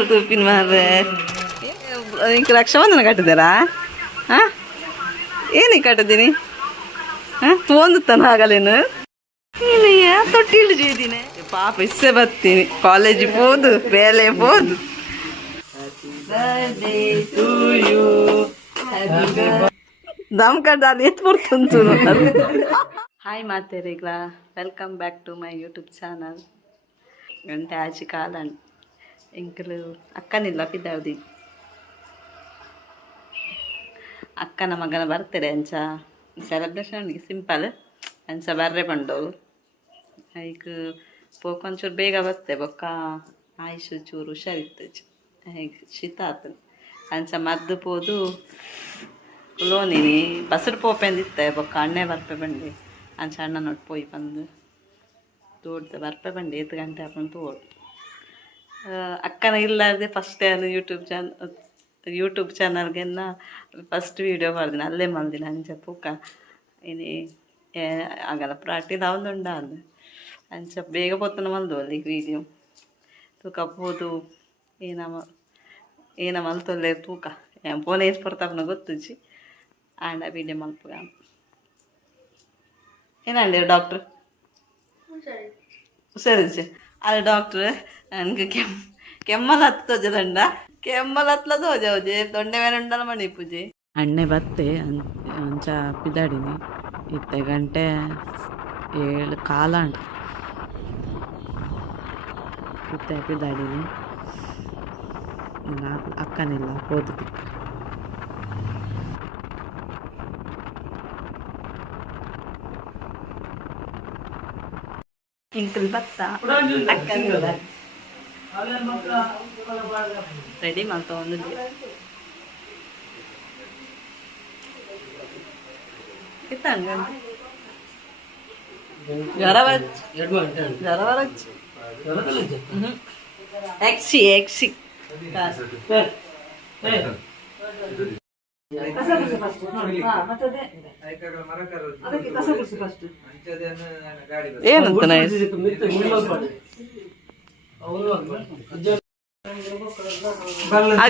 ಎಂಕಲ್ ತೂಪಿನ ಮಾರ್ರೆ ನಿಂಗೆ ರಕ್ಷಾಬಂಧನ ಕಟ್ಟಿದಾರಾ ಹಾಂ ಏನಕ್ಕೆ ಕಟ್ಟಿದ್ದೀನಿ ಹಾಂ ತೋಂದುತ್ತಾನ ಆಗಲೇನು ನೀನಯ್ಯ ತೊಟ್ಟಿಲು ചെയ്തിനെ ಪಾಪ ಇಸ್ಸೆ ಬರ್ತೀನಿ ಕಾಲೇಜ್ ಹೋದು ಬೇಲೆ ಹೋದು ದಮ್ ಕಡ್ದು ಎತ್ತು ಬರ್ತಂತು ಹಾಯ್ ಮಾತೇರಿಗ್ಲಾ welcome back to my YouTube channel ಗಂಟೆ ಆಚೆ ಕಾಲನ್ ಎಂಕಲು ಅಕ್ಕನಿಲ್ಲ ಪಿದ್ದಾವ್ದಿ ಅಕ್ಕನ ಮಗನ ಬರ್ತಡೆ ಅಂಚ ಸೆಲೆಬ್ರೇಷನ್ ಸಿಂಪಲ್ ಅಂಚ ಬರ್ರೆ ಬಂಡವು ಈಗ ಪೋಕೊಂಚೂರು ಬೇಗ ಬರ್ತೆ ಬೊಕ್ಕ ಆಯುಷು ಚೂರು ಹುಷಾರಿತ್ತು ಈಗ ಶೀತ ಆತು ಅಂಚ ಮದ್ದು ಪೋದು ಲೋನಿನಿ ಬಸರು ಪೋಪೆಂದಿತ್ತೆ ಬೊಕ್ಕ ಅಣ್ಣೆ ಬರ್ಪೆ ಬಂಡಿ ಅಂಚ ಅಣ್ಣ ನೋಡಿ ಪೋಯಿ ಬಂದು ತೋಡ್ದೆ ಬರ್ಪೆ ಬಂಡಿ 8 ಗಂಟೆ ಹಾಕೊಂಡು ತೋಡು ಅಕ್ಕನ ಇಲ್ಲಾರ್ದೆ ಫಸ್ಟ್ ಟೈಮ್ ಯೂಟ್ಯೂಬ್ ಚಾನಲ್ಗೆನ್ನ ಫಸ್ಟ್ ವೀಡಿಯೋ ಮಾಡ್ದಿನಿ ಅಲ್ಲೇ ಮಲ್ದಿನ ಅಂಚ ಪೂಕ ಇನಿ ಆಗಲ್ಲ ಪ್ರಾಟಿದ ಅವನುಂಡ ಅಂದು ಅಂಚ ಬೇಗ ಪೊತ್ತನ ಮಲ್ದು ಅಲ್ಲಿ ವೀಡಿಯೋ ತೂಕ ಪೋದು ಏನ ಮಲ್ತೊಲ್ಲೆ ತೂಕ ಫೋನ್ ಏಸ್ ಬರ್ತಾವನ ಗೊತ್ತುಜಿ ಆಂಡ ವೀಡಿಯೋ ಮಲ್ಪುಗ ಏನಂಡಿ ಡಾಕ್ಟ್ರ್ ಹುಷಾರಿಚ್ಚೆ ಅಲ್ಲ ಡಾಕ್ಟ್ರ್ ನನಗೆ ಕೆಮ್ಮಲ ಹತ್ತೋಜದಂಡ ಕೆಮ್ಮಲ ಹತ್ಲದ ಹೋಜೆ ದೊಂಡೆ ಮೇಲೆ ಉಂಡಲ್ಲ ಮಣಿ ಪೂಜೆ ಅಣ್ಣೆ ಬತ್ತೆ ಅಂಚ ಪಿದಾಡಿನಿ 7 ಗಂಟೆ 7 ಕಾಲ ಇತ್ತೆ ಪಿದಾಡಿನಿ ಅಕ್ಕನಿಲ್ಲ ಹೋದು ಇಂಕಲ್ ಬತ್ತ ಅಕ್ಕನಿಲ್ಲ ರೆಡಿ ಮಾಡ್ತಾ ಒಂದು ಜ್ವರ ಎಕ್ಸಿ ಎಕ್ಸಿ ಏನಂತ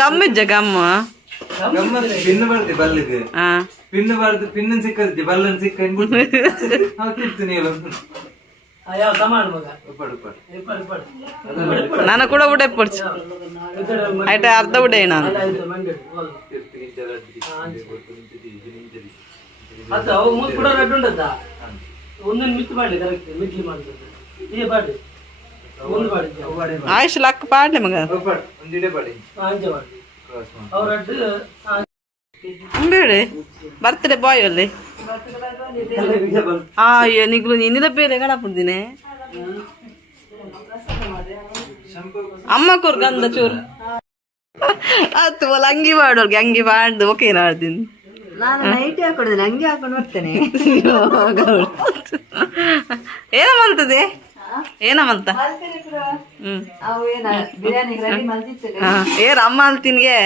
ಗಮ್ಮಿಜ್ಜ ಗಮ್ಮ ಪಿನ್ನು ಬರ್ತಿ ಬಲ್ಲಿಗೆ ಪಿನ್ನು ಬರ್ದು ಪಿನ್ನ ಸಿಕ್ಕದಿ ಬಲ್ಲನ್ ಸಿಕ್ಕ ನಾನು ಕೂಡ ಉಡೆ ಪಡ್ಚು ಆಯ್ತಾ ಅರ್ಧ ಉಡೆ ನಾನು ಆಯುಷ್ ಲಕ್ಕ ಪಾಡ್ಲೆ ಮಗ ಬೇಡೆ ಬರ್ತ್ಡೇ ಬಾಯ್ ಅಲ್ಲಿ ಅಯ್ಯೋ ನಿಗ್ಲು ನಿನ್ನಿದ ಬೇರೆ ಗಣಪುಂದಿನೇ ಅಮ್ಮ ಕೋರ್ ಗಂಧ ಚೂರು ಆತು ಒಲ್ಲ ಅಂಗಿ ಮಾಡೋರ್ಗೆ ಅಂಗಿ ಮಾಡ್ದು ಓಕೆ ಮಾಡ್ತೀನಿ ನಾನು ನೈಟ್ ಹಾಕೊಂಡಿದ್ದೀನಿ ಅಂಗಿ ಹಾಕೊಂಡು ಬರ್ತೇನೆ ಏನ ಮಲ್ತದೆ ಏನಮಂತ ಏರ್ ಅಮ್ಮ ಅಂತಿನ್ಗೆ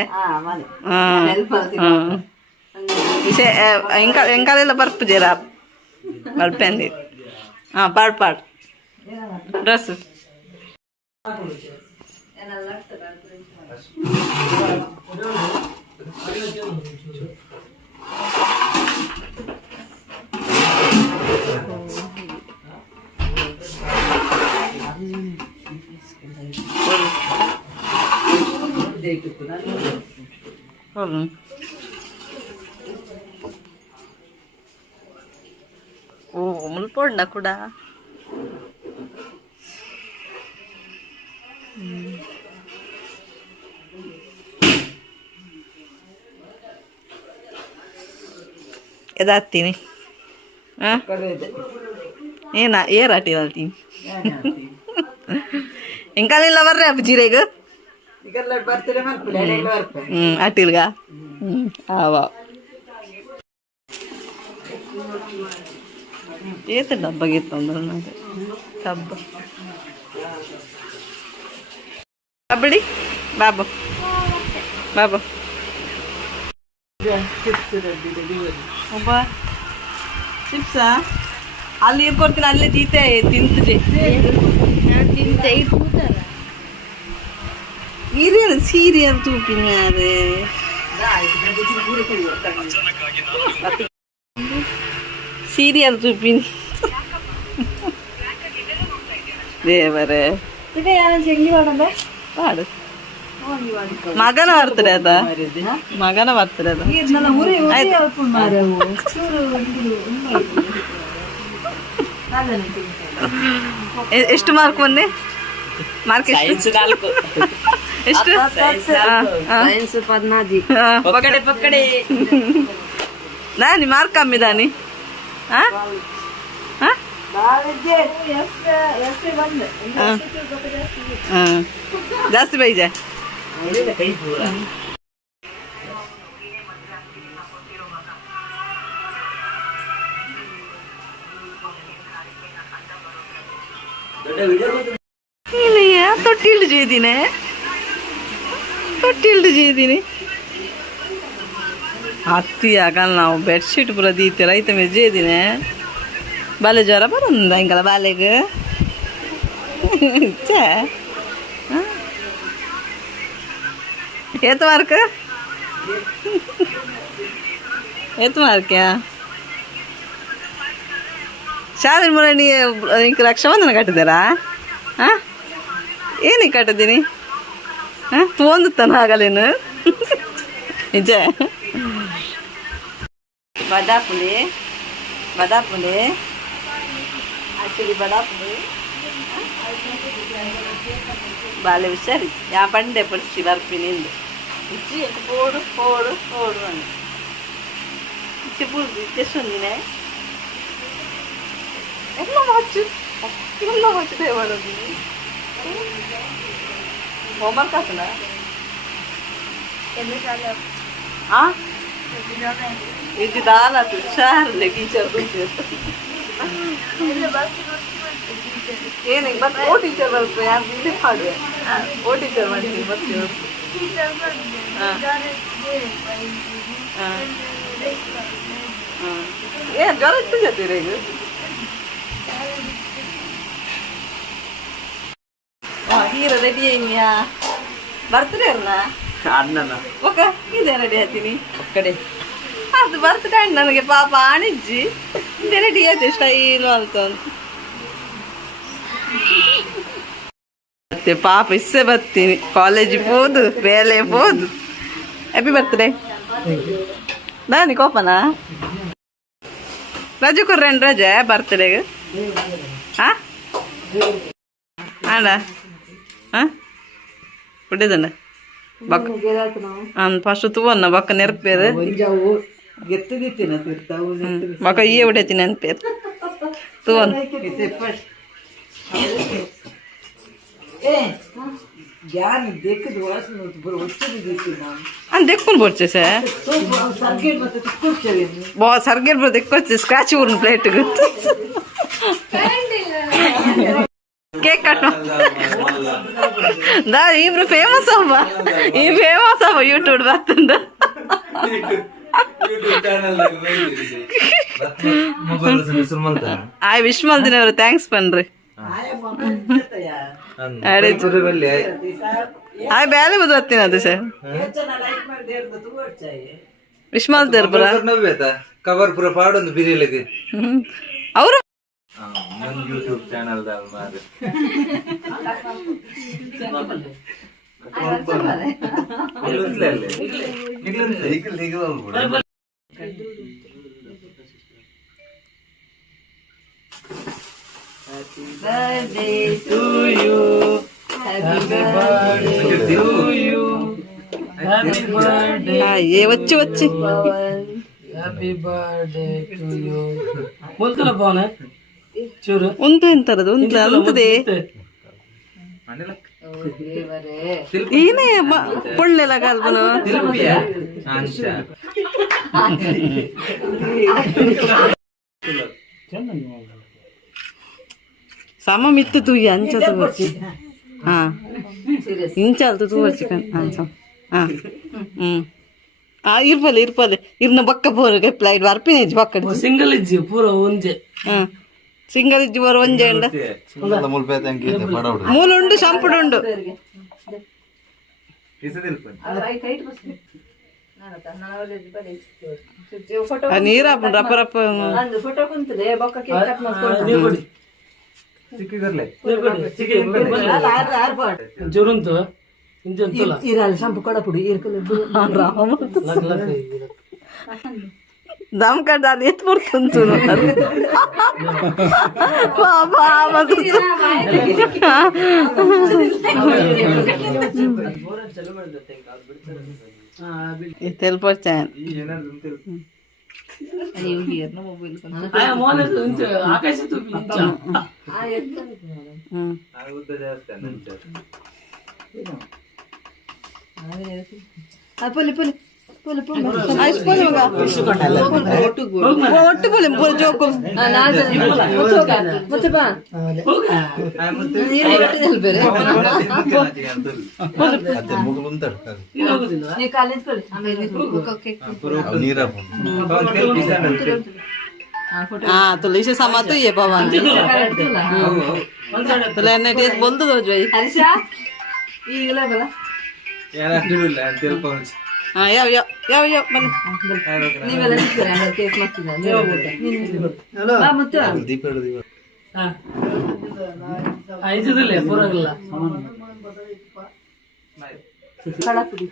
ಎಂಕಾಲೆಲ್ಲ ಬರ್ಪುಜೇರ ಬರ್ಪೆಂದಿ ಪಾಡ್ ಪಾಡ್ ಡ್ರೆಸ್ ಓ ಮುಲ್ಪೊಂಡ ಕೂಡ ಎದಾತ್ತೀನಿ ಏನ ಏರಾಟಿ ಹೇಳ್ತೀನಿ ಎಂಕಾಲೆಲ್ಲ ಬರ್ರೆ ಅಪ್ಪ ಜೀರೆಗ ಅಟ್ಟಿಲ್ಗ ಆವ ಏತ ಡಬ್ಬಗಿತ್ತು ಅಂದ್ರೆ ಕಬ್ಬ ಕಬಡ್ಡಿ ಬಾಬು ಬಾಬು ಒಬ್ಬ ಚಿಪ್ಸಾ ಅಲ್ಲಿ ಕೊಡ್ತೀನಿ ಅಲ್ಲೇ ತೀತೆ ತಿಂತಿದ್ದೆ ತಿಂತೆ సీరియల్ చూపినారు సీరియల్ చూపి ದೇವರೇ ಪಾಡು ಮಗನ ಬರ್ತಡೆ ಅದ ಮಗನ ಬರ್ತಡೆ ಅದ ಎಷ್ಟು ಮಾರ್ಕ್ ಬಂದೆ ಮಾರ್ಕ್ ಎಷ್ಟು ಎಷ್ಟು ದಾನಿ ಮಾರ್ಕ್ ಕಮ್ಮಿ ದಾನಿ ಜಾಸ್ತಿ ಬೈಜ ഇല്ലയ്യ തൊട്ടിയിട്ട് ചെയ്തിനെ തൊട്ടിയിട്ട് ചെയ്തിನಿ ಹತ್ತಿ ಆಗಲ್ಲ ನಾವು ಬೆಡ್ಶೀಟ್ ಪೂರ ದೀತಿ ರೈತ ಮೆಜ್ಜೆ ಇದ್ದೀನಿ ಬಾಲೆ ಜ್ವರ ಬರೋದ ಹಿಂಗಲ್ಲ ಬಾಲೆಗೆ ಏತ್ ಮಾರ್ಕ್ ಏತ್ ಮಾರ್ಕ್ಯಾ ಶಾಲೆ ಮುರಣಿ ಇಂಕ ರಕ್ಷಾಬಂಧನ ಕಟ್ಟಿದಾರಾ ಹಾಂ ಏನಕ್ಕೆ ಕಟ್ಟಿದ್ದೀನಿ ಹಾಂ ತೋಂದುತ್ತಾನ ಆಗಲೇನು ನಿಜ ಬದಾಪುಲಿ ಆಕ್ಚುಲಿ ಬದಾಪುಲಿ ಬಾಲೆ ಹುಷಾರಿ ಯಾ ಬಂಡೆ ಪಡಿಸಿ ಬರ್ಪಿನಿಂದು ಇಚ್ಚಿ ಪೋಡು ಪೋಡು ಪೋಡು ಅಂತ ಇಚ್ಚಿ ಪುಡ್ದು ಇಚ್ಚೆಷ್ಟೊಂದಿನೇ ಎಲ್ಲ ಮಾಚು ಮಾಡೋದು ಹೋಮ್ವರ್ಕ್ ಆತನ ಹಾಂ ಇದು ದಾಲಾತು ಹುಷಾರಲ್ಲೇ ಟೀಚರ್ ಏನಿಗೆ ಮತ್ತೆ ಓ ಟೀಚರ್ ಬರುತ್ತೆ ಯಾರು ಇಲ್ಲಿ ಮಾಡುವೆ ಓ ಟೀಚರ್ ಮಾಡ್ತೀನಿ ಬರ್ತೀವಿ ಏನು ಜ್ವರ ಇತ್ತು ಜೊತೆ ಈಗ ಹೀರೋ ರೆಡಿ ಏನಿಯಾ ಬರ್ತ್ಡೇ ಅಲ್ಲ ಅಣ್ಣನ ಓಕೆ ಇದೇ ರೆಡಿ ಆಯ್ತೀನಿ ಕಡೆ ಅದು ಬರ್ತ್ಡೇ ನನಗೆ ಪಾಪ ಆಣಿಜ್ಜಿ ಇದೇ ರೆಡಿ ಆಯ್ತು ಸ್ಟೈಲು ಅಂತ ಮತ್ತೆ ಪಾಪ ಇಸ್ಸೆ ಬರ್ತೀನಿ ಕಾಲೇಜಿಗೆ ಹೋದು ಬೇಲೆ ಹೋದು ಹ್ಯಾಪಿ ಬರ್ತ್ಡೇ ನಾನಿ ಕೋಪನಾ ರಜೆ ಕೊರ್ರೇನು ರಜೆ ಬರ್ತ್ಡೇಗೆ ಹಾಂ ಆಡ ಹಾಂ ಕುಡಿದಣ್ಣ ಬಕ್ ಫಸ್ಟ್ ತೂವನ್ನ ಬಕ್ಕ ನೆರಪೇರು ಬಕ್ಕ ಈ ಹೊಡೈತಿ ನೆನಪೇರು ತೂವನ್ দেখুন পড়ছে স্যার সার্গের পর দেখতে স্ক্র্যাচ করুন প্লেট ಕೇಕ್ ಕಟ್ ದಾ ಇಬ್ರು ಫೇಮಸ್ ಅವ ಯೂಟ್ಯೂಬ್ ಬರ್ತಂದ ಆಯ್ ವಿಶ್ ಮಾಡ್ತೀನಿ ಅವ್ರು ಥ್ಯಾಂಕ್ಸ್ ಪನ್ರಿ ಆಯ್ ಬೇಲೆ ಬದು ಬರ್ತೀನಿ ಅದು ಸರ್ ವಿಶ್ ಮಾಡ್ತಾರೆ ಪುರ ಕವರ್ ಪುರ ಪಾಡೊಂದು ಬಿರಿಯಲಿಗೆ ಅವರು ಯೂಟ್ಯೂಬ್ ಚಾನಲ್ వచ్చి వచ్చి happy birthday to you Muntala పోనే చూడు ఉంత ఎంతరదు ఉంత అంతదే ఈయన పొళ్ళెలా కల్పన ಸಮ ಮಿತ್ತು ತೂ ಅಂಚ ತೂವರ್ಚಿ ಹಾಂ ಇಂಚಾಲ್ತು ತೂವರ್ಚಿ ಹಾಂ ಇರ್ಪಲೆ ಇರ್ನ ಬಕ್ಕ ಪೋರ ಪ್ಲೈಟ್ ಬರ್ಪಿನೇಜ್ ಬಕ್ಕ ಸಿಂಗಲ್ ಇಜ್ಜಿ ಪೂರ ಒಂಜೆ ಹಾಂ ಸಿಂಗಲ್ ಇಜ್ಜಿ ಬರೋ ಒಂಜೆ ಉಂಡ ಮೂಲು ಉಂಡು ಸಂಪುಡು ಉಂಡು ನೀರಪ್ಪ ರಪ್ಪ ರಪ್ಪ ಒಂದು ಫೋಟೋ ಕುಂತದೆ ಬೊಕ್ಕ ಕೇಕ್ ಕಟ್ ಮಾಡ್ಕೊಂಡು ನೀವು ಕೊಡಿ ಸಿಕ್ಕಿದರ್ಲೆ ನೀವು ಕೊಡಿ ಜೋರುಂಟು ಇಂಚೆ ಅಂತಲ್ಲ ಇರಲ್ಲ ಸಂಪು ಕೊಡ ಪುಡಿ ಇರ್ಕಲ್ಲ ಲಗ್ ಲಗ್ ದಮ್ ಕಡ್ದ ಅದು ಎತ್ತು ಬರ್ತಂತು ಬಾಬಾ ತೆಲ್ಪೊಚ್ಚಾನ್ ಆಕಾಶ ತುಪ್ಪಿ ಪೊಲಿ ಪೊಲಿ ಪೊಲಿ ಪೊಲಿ ಒಟ್ಟು ಪೊಲಿ ಜೋಕು ಮತ್ತೆ ಬಾ ಬೇರೆ ನೀವು ಕಾಲು ನಿಂತ್ಕೊಳ್ಳಿ ಆಮೇಲೆ हाँ तो लिसे समा तो ये पवन तो लेने टेस्ट बोल दो जोई ಹರೀಶಾ ಈಗಲೇ ಬಲ हाँ याव याव याव याव बने ನೀವೆಲ್ಲ ನಿಂತ್ಕೊಳ್ಳಿ ಅಂದ್ರೆ ಕೇಕ್ ಮಾಡ್ತಿದ್ದ ಬಾ ಮುತ್ತು ಐದದಲ್ಲೇ ಪೂರಾಗಲ್ಲ ಕಳಪುಡಿ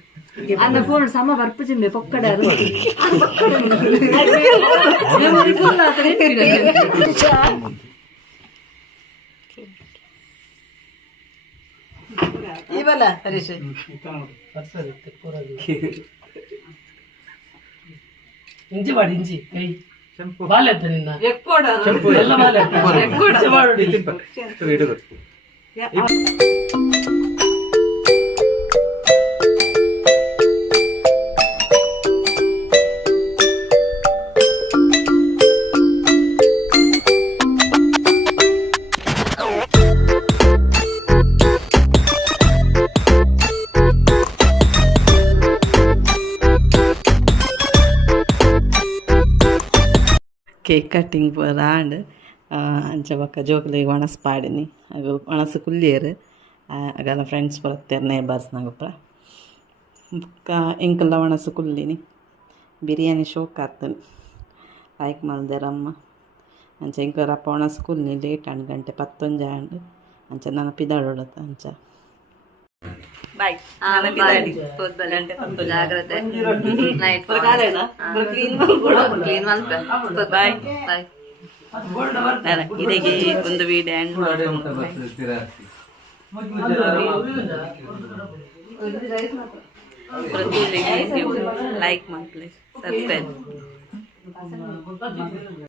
ಅನ್ನ ಫೋನ್ ಸಮ ಬರ್ಪಚಿಂಬೆ ಪೊಕ್ಕಡೆ ಅದು ಮೆಮೊರಿ ಫುಲ್ ಆತದೆ ಇವಲ್ಲ ಹರೀಶ್ ಇಂಚಿ ಮಾಡಿ ಇಂಚಿ ಕೈ ಬಾಲ್ ಎತ್ತ ನಿನ್ನ ಎಕ್ಕೋಡ ಎಲ್ಲ ಬಾಲ್ ಎತ್ತ ಮಾಡಿ ಕೇಕ್ ಕಟ್ಟಿಂಗ್ ರಾಂಡ್ ಅಂಚ ಬೊಕ್ಕ ಜೋಕ್ಲೆಗ್ ಒಣಸ್ ಪಾಡಿನಿ ಅದು ಒಣಸು ಕುಲ್ಲಿಯರು ಆಗ ಫ್ರೆಂಡ್ಸ್ ಬರುತ್ತೆ ನೇಬರ್ಸ್ ನಗಪ್ಪ ಬೊಕ್ಕ ಎಂಕಲ್ಲ ಒಣಸು ಕುಲ್ಲಿನಿ ಬಿರಿಯಾನಿ ಶೋಕ್ ಆತನು ಲೈಕ್ ಮಲ್ದೆರಮ್ಮ ಅಂಚ ಎಂಕರಪ್ಪ ಒಣಸು ಕುಲ್ಲಿ ಲೇಟ್ 2 ಗಂಟೆ 11 ಆಂಡ್ ಅಂಚ ನನ್ನ ಪಿದಾಡೋಡತ್ತ ಅಂಚ ಬಾಯ್ ಜಾಗ್ರತೆ ನೈಟ್ ಕ್ಲೀನ್ ಬಾಯ್ ಇದಕ್ಕೆ ಒಂದು ವಿಡಿಯೋ ಎಂಡ್ ಲೈಕ್ ಮಾಡಿ ಸಬ್ಸ್ಕ್ರೈಬ್